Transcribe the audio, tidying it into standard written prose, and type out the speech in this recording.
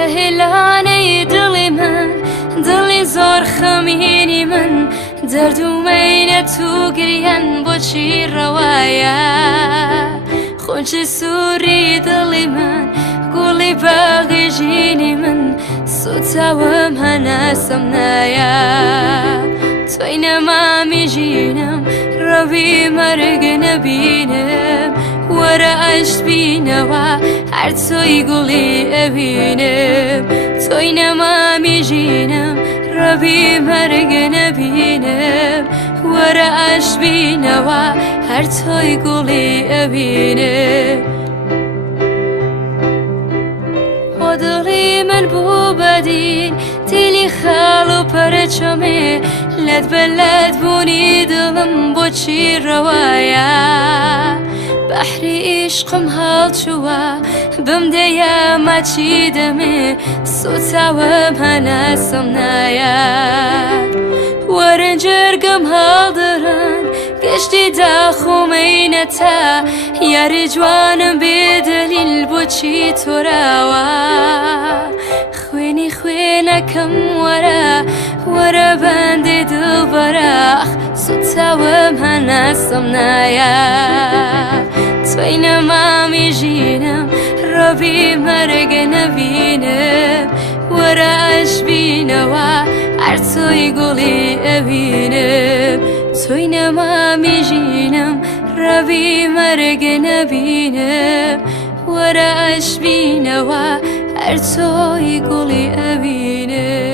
لهلاني دلي من دلي زور خميني من دردو مينتو قريان بوشي روايا خونش سوري دلي من قولي باغي جيني من صوتا ومهنا سمنايا توينا ما ميجينم ربي مرق نبينم ورا عشت بينوا هرتو يقولي أبينم توينا ما ميجينم ربي مرق نبينم ورا عشت بينوا هرتو يقولي أبينم ودلي من بوبدين تيلي خالو پرچمه لد بلد بوني دلم بوچي روايا بحري عشقم هال شوا بمديا ما چي دمي صوتا ومهنا سمنايا ورنجرقم هال درن قشتي داخو مينتا ياري جوانم بدليل بوچي توراوا خويني خوينكم ورا بندي دل براخ صوتا ومهنا سمنايا توينا ما ميجينم ربي مرق نبينم ورا عش بينوا عرتو يقولي أبينم توينا ما ميجينم ربي مرق نبينم ورا عش بينوا عرتو يقولي أبينم